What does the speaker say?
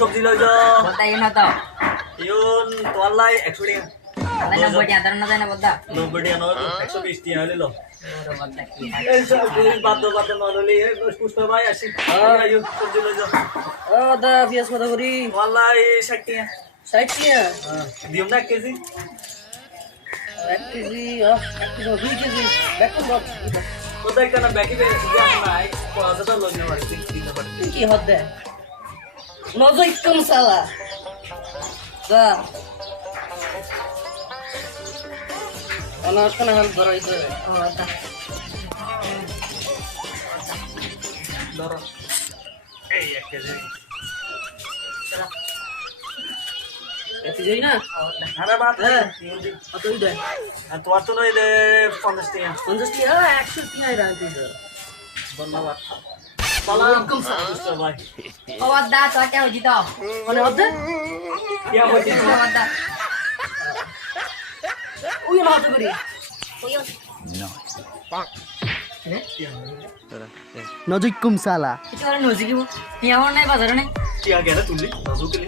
সবজি লই যা বদ্দা ইউন হতো ইউন তোয়ালাই 100 টাকা আদা 90 টাকা ধরন না যায় না বদ্দা 90 টাকা নয় 120 টাকা হইলো লো বদ্দা কি এই সব বাদ নললি এই পুষ্পা ভাই আসি আইও সবজি লই যা ও দা পিয়াজ কত করি তোয়ালাই 60 টাকা 60 টাকা দিম না কেজি 1 কেজি 2 কেজি দেখুন বস কোথায় কেন ব্যাকি বে জান নাই কতটা লই না পারছি দিতে পারছি কি হদে নজর কম সালা দা অনার কোন হাল ধরাইছে বদ্দা ধরো এই 1 কেজি এত যাই না আরে বাদ হ্যাঁ কতই দে আর তোমার তো নই দে 50 টাকা 50 টাকা 100 টাকা রাখি দে ধন্যবাদ সালাম পুষ্পা ভাই ও বদ্দা তো কে হজি তো মানে হদে কি হইছে বদ্দা ওই না হতে করি নজিকুম সালা কিছু আর নজি কি কি আমার নাই বাজারে নাই কি আগে না তুলি নাজুকলি